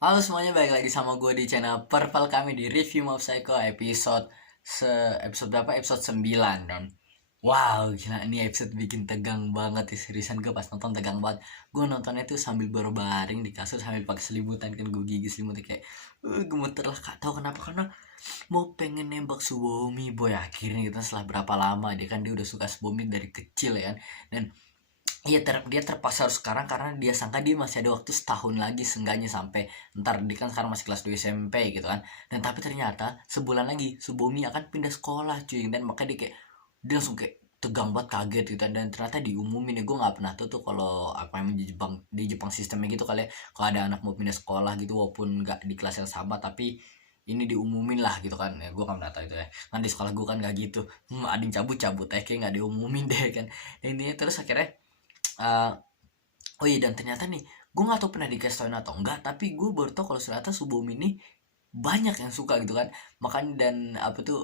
Halo semuanya, balik lagi sama gue di channel Purple kami di Review Mob Psycho episode berapa? Episode 9 dan wow, gila ini episode bikin tegang banget ya, seriusan gue pas nonton tegang banget. Gue nontonnya tuh sambil berbaring di kasur sambil pakai selimutan kan, gue gigis selimutnya kayak gemeter lah, gak tahu kenapa, karena mau pengen nembak Subomi boy. Akhirnya kita setelah berapa lama, dia udah suka Subomi dari kecil ya kan. Dan iya, dia terpaksa harus sekarang karena dia sangka dia masih ada waktu setahun lagi seenggaknya sampai ntar dia kan sekarang masih kelas 2 SMP gitu kan. Dan tapi ternyata sebulan lagi Subomi akan pindah sekolah cuy, dan makanya dia langsung kayak tegang banget, kaget gitu. Dan ternyata diumumin ya, gue nggak pernah tahu tuh kalau apa yang di Jepang sistemnya gitu kali ya, kalau ada anak mau pindah sekolah gitu walaupun nggak di kelas yang sama, tapi ini diumumin lah gitu kan ya. Gue kan nggak tahu itu ya, kan di sekolah gue kan nggak gitu. Ading cabut cabut kayak nggak diumumin deh kan. Ini terus akhirnya eh, oh iya, dan ternyata nih, gue nggak tahu pernah dikasih tauin atau enggak, tapi gue baru tau kalau ternyata Subomi ini banyak yang suka gitu kan. Makanya dan apa tuh,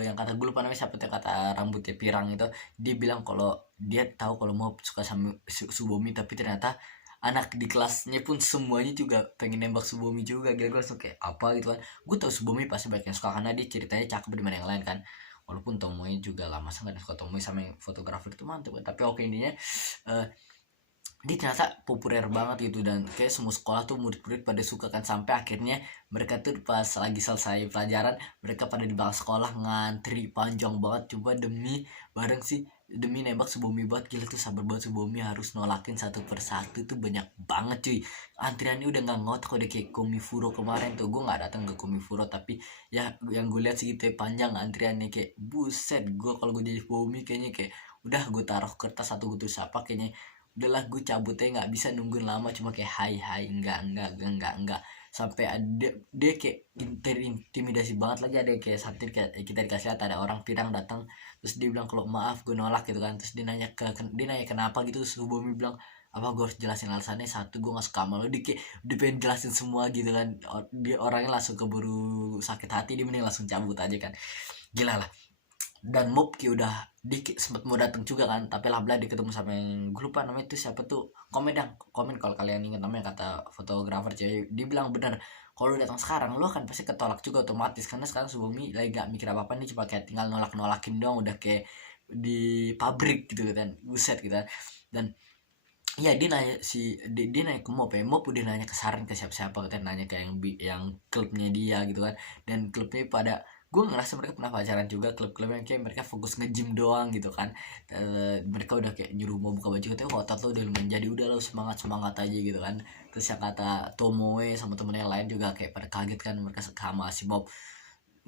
yang kata gue lupa namanya siapa tuh, kata rambutnya pirang itu, dia bilang kalau dia tahu kalau mau suka sama Subomi, tapi ternyata anak di kelasnya pun semuanya juga pengen nembak Subomi juga. Gue langsung kayak apa gitu kan. Gue tahu Subomi pasti banyak yang suka karena dia ceritanya cakep dibanding yang lain kan, walaupun Tomoe juga lah, masa nggak ada suka Tomoe, sama yang fotografer itu mantep kan. Tapi oke, intinya eh, dia ternyata populer banget gitu, dan kayak semua sekolah tuh murid-murid pada suka kan, sampai akhirnya mereka tuh pas lagi selesai pelajaran mereka pada di belakang sekolah ngantri panjang banget coba demi bareng sih, demi nembak Subomi banget. Gila tuh, sabar banget, Subomi harus nolakin satu persatu tuh banyak banget cuy. Antriannya udah nggak ngot kalau udah kayak Komifuro kemarin tuh. Gue nggak datang ke Komifuro, tapi ya yang gue lihat sih gitu ya, panjang antriannya kayak buset. Gue kalau gue jadi Subomi kayaknya kayak udah gue taruh kertas satu, gue tulis apa kayaknya, udahlah gue cabutnya, nggak bisa nungguin lama, cuma kayak hai hai, enggak, sampai ada dia kayak terintimidasi banget lagi. Ada kayak saat kayak kita dikasih lihat ada orang pirang datang, terus dia bilang kalau maaf gue nolak gitu kan, terus dia nanya kenapa gitu, terus Subomi bilang apa, gue harus jelasin alasannya, satu gue gak suka sama lo. Dia pengen jelasin semua gitu kan. Dia orangnya langsung keburu sakit hati, dia mending langsung cabut aja kan. Gila lah. Dan Mopki udah dikit sempat mau datang juga kan, tapi alhamdulillah dia ketemu sama yang gue lupa namanya itu siapa tuh. Komen kalau kalian ingat namanya, kata fotografer cewek, dia bilang bener, kalau lu datang sekarang lu akan pasti ketolak juga otomatis, karena sekarang Subumi lagi gak mikir apa apa nih, cuma kayak tinggal nolak nolakin doang, udah kayak di pabrik gitu kan, buset gitu kan. Dan iya, dia nanya ke Mop ya, Mop udah nanya ke Saran, ke siapa-siapa, katanya nanya ke yang klubnya dia gitu kan. Dan klubnya pada, gue ngerasa mereka pernah pacaran juga, klub-klub yang kayak mereka fokus nge-gym doang gitu kan. Mereka udah kayak nyuruh mau buka baju, katanya otot lo udah lumayan jadi, udah lo semangat semangat aja gitu kan. Terus yang kata Tomoe sama temen yang lain juga kayak pada kaget kan, mereka sama si Mop.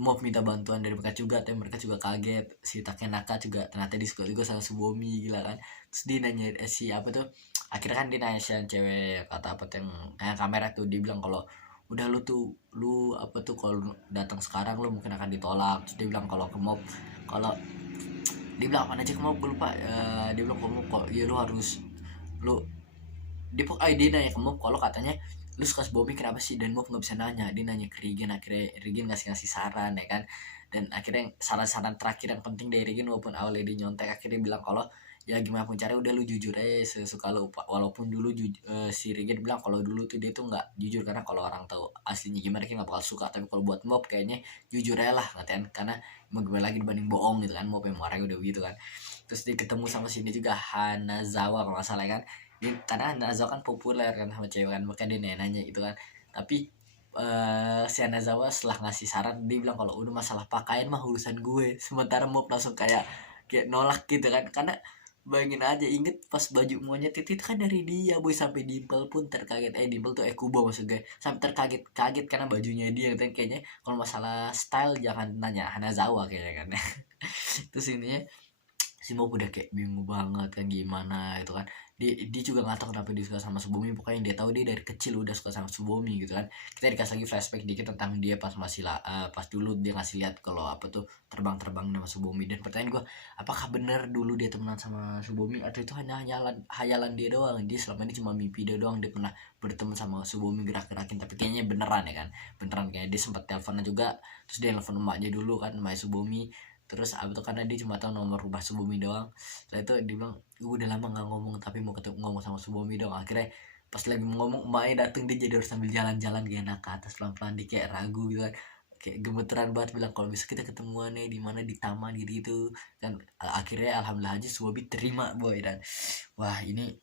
Mop minta bantuan dari mereka juga, tapi mereka juga kaget. Si Takenaka juga ternyata disuka juga sama Subomi, gila kan. Terus dia nanya si apa tuh, akhirnya kan dia nanya si yang cewek, kata apa tuh, yang kayak kamera tuh, dia bilang kalau udah lu apa tuh, kalau datang sekarang lu mungkin akan ditolak. Terus dia bilang kalau ke Mop, kalau dia bilang apa aja ke Mop, gue lupa. Dia bilang ke Mop kalau ya lu harus, lu dia nanya ke Mop kalau katanya lu suka Bobby kenapa sih, dan Mop nggak bisa nanya, dia nanya ke Regen. Akhirnya Regen ngasih saran ya kan. Dan akhirnya saran-saran terakhir yang penting dari Regen, walaupun awalnya dia nyontek, akhirnya bilang kalau ya gimana pun caranya udah lu jujur aja sesuka lu. Walaupun dulu si Regen bilang kalau dulu tuh dia tuh nggak jujur, karena kalau orang tahu aslinya gimana dia nggak bakal suka, tapi kalau buat Mop kayaknya jujur aja lah katanya, karena mau gimana lagi dibanding bohong gitu kan. Mop yang orangnya udah gitu kan. Terus dia ketemu sama sini juga Hanazawa kalau nggak salah kan. Karena Hanazawa kan populer kan sama cewek kan, makanya dia nanya gitu kan. Tapi si Hanazawa setelah ngasih saran, dia bilang kalau udah masalah pakaian mah urusan gue. Sementara mau langsung kayak nolak gitu kan, karena bayangin aja, inget pas baju monyet itu kan dari dia boy, sampai Dimple pun terkaget. Dimple tuh Kubo maksud gue, sampai terkaget kaget karena bajunya dia kan. Kayaknya kalau masalah style jangan nanya Hanazawa kayaknya kan. Terus ini si Mob udah kayak bingung banget kan, gimana itu kan. Dia juga nggak tahu kenapa dia suka sama Subomi, pokoknya dia tahu dia dari kecil udah suka sama Subomi gitu kan. Kita dikasih lagi flashback dikit tentang dia pas masih pas dulu dia ngasih lihat kalau apa tuh terbang-terbang sama Subomi. Dan pertanyaan gue, apakah benar dulu dia temenan sama Subomi atau itu hanya hayalan dia doang, dia selama ini cuma mimpi dia doang, dia pernah bertemu sama Subomi gerak-gerakin. Tapi kayaknya beneran ya kan, beneran kayak dia sempat teleponan juga. Terus dia telepon emaknya dulu kan, emak Subomi. Terus abis itu karena dia cuma tahu nomor rumah Subomi doang, setelah itu dia bilang gue udah lama nggak ngomong tapi mau ketemu ngomong sama Subomi dong. Akhirnya pas lagi mau ngomong emaknya dateng, dia jadi harus sambil jalan-jalan gak enak ke atas pelan-pelan, dia kayak ragu gitu kan, kayak gemeteran banget bilang kalau bisa kita ketemuan nih di mana, di taman gitu kan. Akhirnya alhamdulillah aja Subobi terima boy. Dan wah ini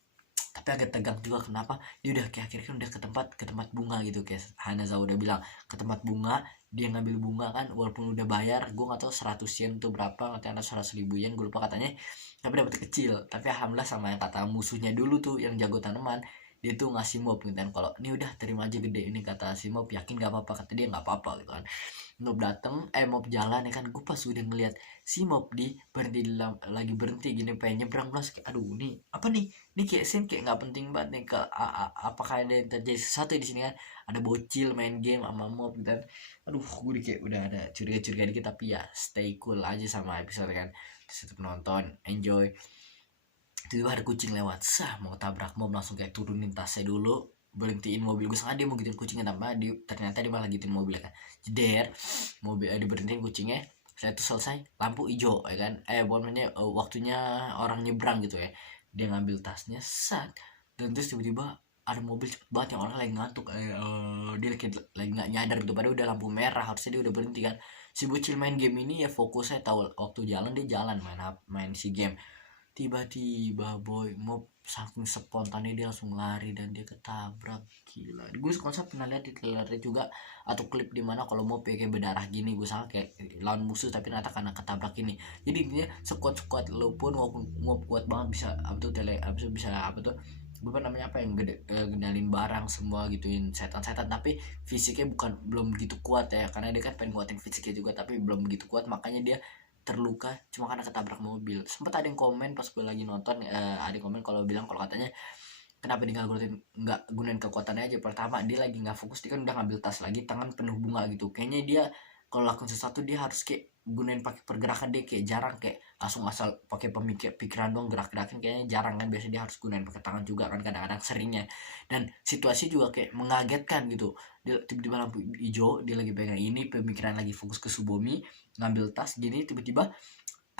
tapi agak tegang juga, kenapa dia udah kayak akhirnya udah ke tempat bunga gitu, kayak Hanaza udah bilang ke tempat bunga, dia ngambil bunga kan walaupun udah bayar, gue nggak tahu 100 yen tuh berapa, katanya 100.000 yen gue lupa katanya, tapi dapat kecil. Tapi alhamdulillah sama yang kata musuhnya dulu tuh yang jago tanaman, dia tuh ngasih mob gitu kan, kalau ini udah terima aja gede ini, kata si mob yakin gak apa-apa, kata dia nggak apa-apa gitu kan. Mob dateng, mob jalan ya kan, gue pas udah ngeliat si mob di berhenti lagi berhenti gini pengen nyebrang, plus kayak aduh nih apa nih, ini kayak scene kayak nggak penting banget nih ke apakah ada yang terjadi sesuatu di sini kan, ada bocil main game sama mob gitu kan. Aduh gue kayak udah ada curiga-curiga dikit, tapi ya stay cool aja sama episode kan, tetap nonton enjoy. Tiba-tiba ada kucing lewat, sah mau tabrak mob, langsung kayak turunin tasnya dulu, berhentiin mobil. Gue sengaja dia mau gituin kucingnya, tanpa ternyata dia malah gituin mobil kan, jeder mobil, diberhentiin kucingnya. Saya tuh selesai lampu hijau ya kan, pokoknya waktunya orang nyebrang gitu ya, dia ngambil tasnya sat, dan terus tiba-tiba ada mobil cepet banget yang orang lagi ngantuk, dia lagi nggak nyadar gitu, padahal udah lampu merah, harusnya dia udah berhenti kan. Si bocil main game ini ya fokusnya tahu waktu jalan, dia jalan main si game. Tiba-tiba boy mob saking spontannya dia langsung lari dan dia ketabrak, gila. Gue konsep pernah lihat di trailernya juga atau klip di mana kalau mob kayak berdarah gini, gue sangka kayak lawan musuh, tapi ternyata karena ketabrak ini. Jadi dia sekuat lo pun walaupun mob kuat banget, bisa apa tuh bisa apa tuh bukan namanya apa yang gendalin barang semua gituin setan-setan, tapi fisiknya belum begitu kuat ya, karena dia kan pengen kuatin fisiknya juga tapi belum begitu kuat, makanya dia terluka cuma karena ketabrak mobil. Sempat ada yang komen pas gue lagi nonton, ada yang komen kalau bilang kalau katanya kenapa dia nggak gunain kekuatannya aja. Pertama dia lagi nggak fokus, dia kan udah ngambil tas lagi, tangan penuh bunga gitu, kayaknya dia kalau lakukan sesuatu dia harus kayak gunain pakai pergerakan, dia kayak jarang kayak langsung asal pakai pikiran dong gerak-gerakin, kayaknya jarang kan, biasanya dia harus gunain pakai tangan juga kan kadang-kadang seringnya. Dan situasi juga kayak mengagetkan gitu, dia tiba-tiba lampu hijau, dia lagi pegang ini, pemikiran lagi fokus ke Subomi, ngambil tas gini, tiba-tiba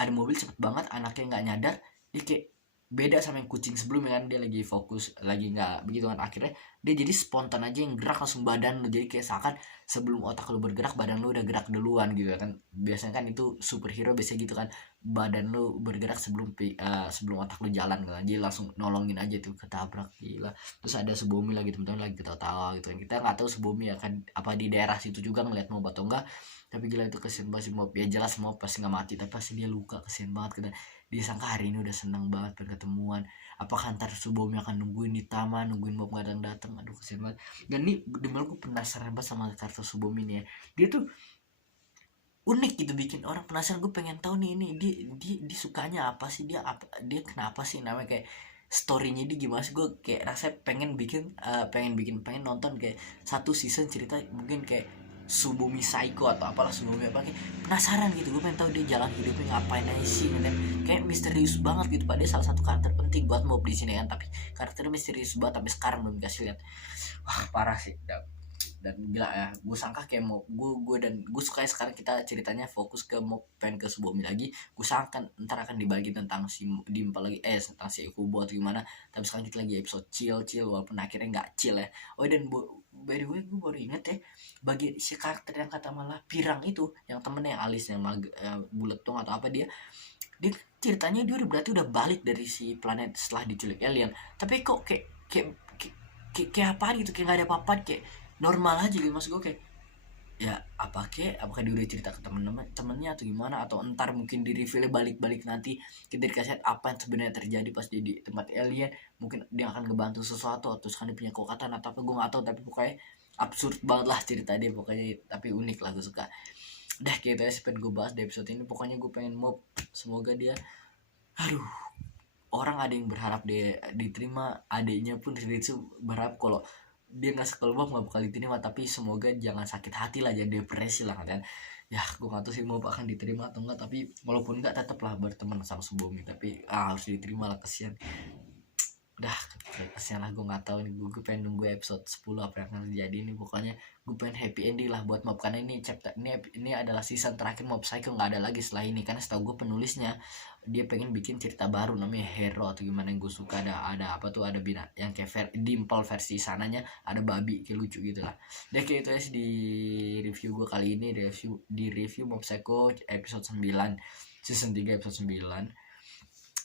ada mobil cepet banget, anaknya nggak nyadar, dia kayak beda sama yang kucing sebelumnya kan, dia lagi fokus lagi nggak begitu kan, akhirnya dia jadi spontan aja yang gerak langsung badan lu, jadi kayak seakan sebelum otak lu bergerak badan lu udah gerak duluan gitu kan. Biasanya kan itu superhero biasanya gitu kan, badan lu bergerak sebelum otak lu jalan kan, jadi langsung nolongin aja tuh, ketabrak, gila. Terus ada Subomi lagi, teman-teman lagi ketawa-tawa gitu kan, kita nggak tahu Subomi ya kan apa di daerah situ juga ngeliat mau atau enggak, tapi gila itu kesian banget sih mau, ya jelas mau pasti nggak mati tapi pasti dia luka, kesian banget kan. Dia sangka hari ini udah seneng banget berketemuan, apakah ntar Subomi akan nungguin di taman, nungguin Bob nggak datang, aduh kesian banget. Dan ini demi aku penasaran banget sama karakter Subomi nih ya, dia tuh unik gitu, bikin orang penasaran. Gue pengen tahu nih, ini dia sukanya apa sih, dia kenapa sih namanya, kayak storynya dia gimana sih. Gue kayak rasanya pengen nonton kayak satu season cerita mungkin kayak Subomi Psycho atau apalah Subomi apa, kayak penasaran gitu. Gue pengen tahu dia jalan hidupnya ngapain aja sih gitu kan. Kayak misterius banget gitu, padahal salah satu karakter penting buat mob di sini kan, tapi karakternya misterius banget sampai sekarang belum dikasih lihat. Wah parah sih. Dan gila ya, gue sangka kayak mau gue suka sekarang kita ceritanya fokus ke mau pengen ke Subomi lagi. Gue sangka ntar akan dibagi tentang si Dimple lagi, tentang si Ikubo atau gimana, tapi sekarang kita lagi episode chill walaupun akhirnya nggak chill ya. Oh dan by the way gue baru inget ya, bagi si karakter yang kata malah pirang itu, yang temennya yang alis yang bulet dong atau apa, dia ceritanya dia udah balik dari si planet setelah diculik alien, tapi kok kayak apa gitu, kayak nggak ada apa-apa, kayak normal aja gitu. Maksud gue kayak ya apakah dia udah cerita ke temennya atau gimana, atau entar mungkin di reveal balik nanti kita dikasih lihat apa yang sebenarnya terjadi pas dia di tempat alien, mungkin dia akan ngebantu sesuatu atau kan dia punya kekuatan atau apa, gue nggak tahu. Tapi pokoknya absurd banget lah cerita dia pokoknya, tapi unik lah, gue suka. Dah kayak itu ya pengen gue bahas di episode ini. Pokoknya gue pengen mob, semoga dia, aduh, orang ada yang berharap dia diterima, adiknya pun Ritsu berharap kalau dia nggak sekelompok nggak bakal diterima, tapi semoga jangan sakit hati lah, jangan depresi lah kan. Ya gue nggak tahu sih mau akan diterima atau enggak, tapi walaupun enggak tetap lah berteman sama Subomi, tapi harus diterima lah, kesian. udah kesian lah, gue nggak tahu nih, gue pengen nunggu episode 10 apa yang akan terjadi ini. Pokoknya gue pengen happy ending lah buat Mob, karena ini chapter ini adalah season terakhir Mob Psycho, nggak ada lagi setelah ini. Karena setahu gue penulisnya dia pengen bikin cerita baru namanya Hero atau gimana, yang gue suka ada apa tuh, ada bina yang kayak Dimple versi sananya, ada babi kayak lucu gitu lah. Deh kayak itu aja di review gue kali ini, di review Mob Psycho episode 9 season 3 episode 9.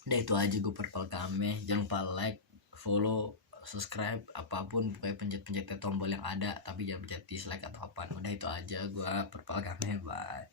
Udah itu aja gue Purple Kame. Jangan lupa like, follow, subscribe, apapun pokoknya pencet-pencet tombol yang ada, tapi jangan pencet dislike atau apa. Udah itu aja, gue Purple Kame, bye.